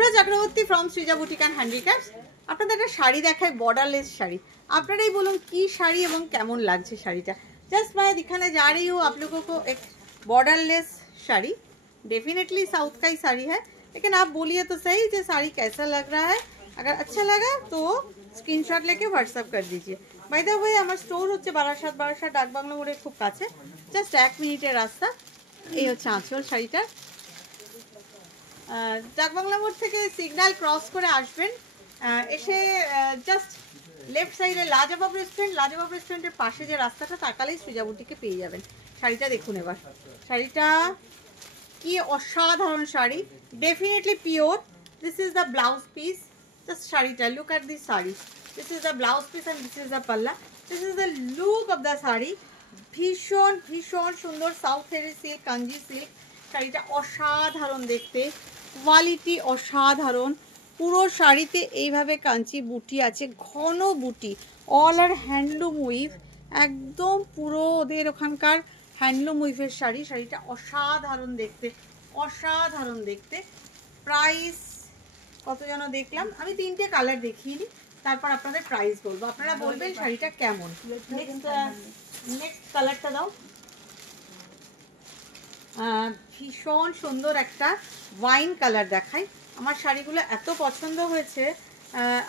Shubhra Chakraborty from Srija boutique and handicrafts. আপনাদের একটা শাড়ি দেখায়, বর্ডারলেস শাড়ি। আপনারাই বলুন কি শাড়ি এবং কেমন লাগছে শাড়িটা। जस्ट मैं दिखाने जा रही हूँ आप लोगों को एक बॉर्डरलेस साड़ी। डेफिनेटली साउथ का ही साड़ी है, लेकिन आप बोलिए तो सही जो साड़ी कैसा लग रहा है। अगर अच्छा लगा तो स्क्रीनशॉट लेके व्हाट्सअप कर दीजिए। बाय द वे আমার স্টোর হচ্ছে বারাসাত ডাকবাংলো মোড়ের খুব কাছে, জাস্ট 1 মিনিটের রাস্তা। এই হচ্ছে আঁচল শাড়িটা। ডাকবাংলা মোড় থেকে সিগন্যাল ক্রস করে আসবেন, এসে জাস্ট লেফট সাইডে লাজবাব রেস্টুরেন্টের পাশে যে রাস্তাটা তাকালেই সৃজা বুটিকে পেয়ে যাবেন। শাড়িটা দেখুন এবার, শাড়িটা কি অসাধারণ sari, definitely pure. This is the blouse piece, just শাড়িটা look at this sari. This is the blouse piece and this is the পাল্লা। This is the look of the sari. ভীষণ ভীষণ সুন্দর সাউথের সিল্ক, কাঞ্জি সিল্ক। শাড়িটা অসাধারণ দেখতে, কোয়ালিটি অসাধারণ। পুরো শাড়িতে এইভাবে কাঞ্চি বুটি আছে, ঘন বুটি, অল আর হ্যান্ডলুম উইভ, একদম পুরো ওদের ওখানকার হ্যান্ডলুম উইভের শাড়ি। শাড়িটা অসাধারণ দেখতে, অসাধারণ দেখতে। প্রাইস কত যেন দেখলাম আমি, 3টে কালার দেখিয়ে নিই, তারপর আপনাদের প্রাইস বলবো, আপনারা বলবেন শাড়িটা কেমন। নেক্সট কালারটা দাও। ভীষণ সুন্দর একটা ওয়াইন কালার দেখাই। আমার শাড়িগুলো এত পছন্দ হয়েছে।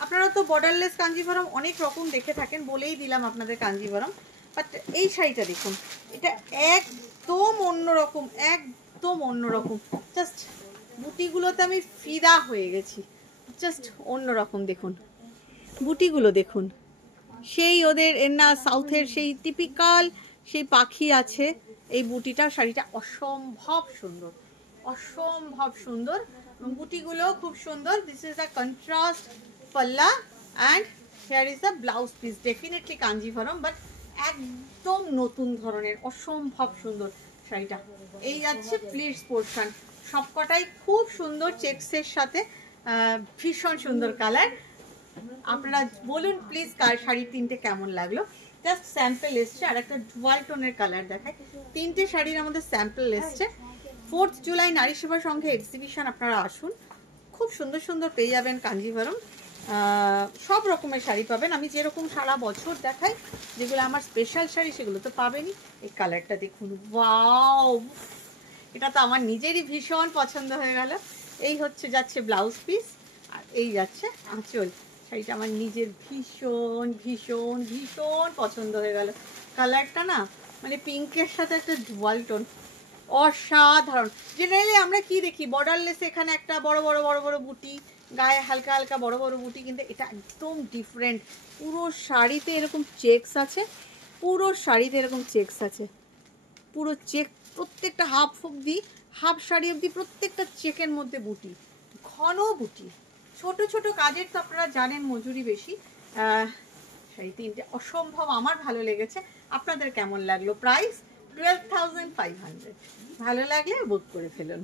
আপনারা তো বর্ডারলেস কাঞ্জিভরম অনেক রকম দেখে থাকেন, বলেই দিলাম আপনাদের কাঞ্জিভরম। বাট এই শাড়িটা দেখুন, এটা একদম অন্যরকম, একদম অন্যরকম। জাস্ট বুটিগুলোতে আমি ফিদা হয়ে গেছি, জাস্ট অন্যরকম। দেখুন বুটিগুলো দেখুন, সেই ওদের না সাউথের সেই টিপিক্যাল সেই পাখি আছে এই বুটিটা। শাড়িটা অসম্ভব সুন্দর, অসম্ভব সুন্দর। বুটিগুলো খুব সুন্দর। দিস ইজ দ্য কন্ট্রাস্ট পাল্লা and here is the blouse piece. Definitely Kanjivaram, but একদম নতুন ধরনের, অসম্ভব সুন্দর শাড়িটা। এই যাচ্ছে প্লিটস পোর্শন, সবকটাই খুব সুন্দর চেকসের সাথে, ভীষণ সুন্দর কালার। আপনারা বলুন প্লিজ কার শাড়ির 3টে কেমন লাগলো। জাস্ট স্যাম্পল এসছে, আর একটা ডুয়াল টোনের কালার দেখায়। 3টে শাড়ির আমাদের স্যাম্পল এসছে। 4th জুলাই নারী সেবা সংঘে এক্সিবিশন, আপনারা আসুন, খুব সুন্দর সুন্দর পেয়ে যাবেন কাঞ্জিভরম। সব রকমের শাড়ি পাবেন। আমি যেরকম সারা বছর দেখাই, যেগুলো আমার স্পেশাল শাড়ি, সেগুলো তো পাবেনই। এই কালারটা দেখুন, ওয়াও, এটা তো আমার নিজেরই ভীষণ পছন্দ হয়ে গেল। এই হচ্ছে যাচ্ছে ব্লাউজ পিস, আর এই যাচ্ছে আঁচল। শাড়িটা আমার নিজের ভীষণ ভীষণ ভীষণ পছন্দ হয়ে গেল। কালারটা না মানে পিঙ্কের সাথে একটা ডুয়াল টোন, অসাধারণ। জেনারেলি আমরা কি দেখি বর্ডারলেস, এখানে একটা বড় বড় বড় বড় বুটি, গায়ে হালকা হালকা বড় বড় বুটি, কিন্তু এটা একদম ডিফারেন্ট। পুরো শাড়িতে এরকম চেকস আছে, পুরো শাড়িতে এরকম চেকস আছে, পুরো চেক, প্রত্যেকটা হাফ শাড়ি অবধি প্রত্যেকটা চেকের মধ্যে বুটি, ঘন বুটি। ছোট ছোট কাজের তো আপনারা জানেন মজুরি বেশি। শাড়ি 3টে অসম্ভব আমার ভালো লেগেছে। আপনাদের কেমন লাগলো? প্রাইস 12,500। ভালো লাগলে বুক করে ফেলুন।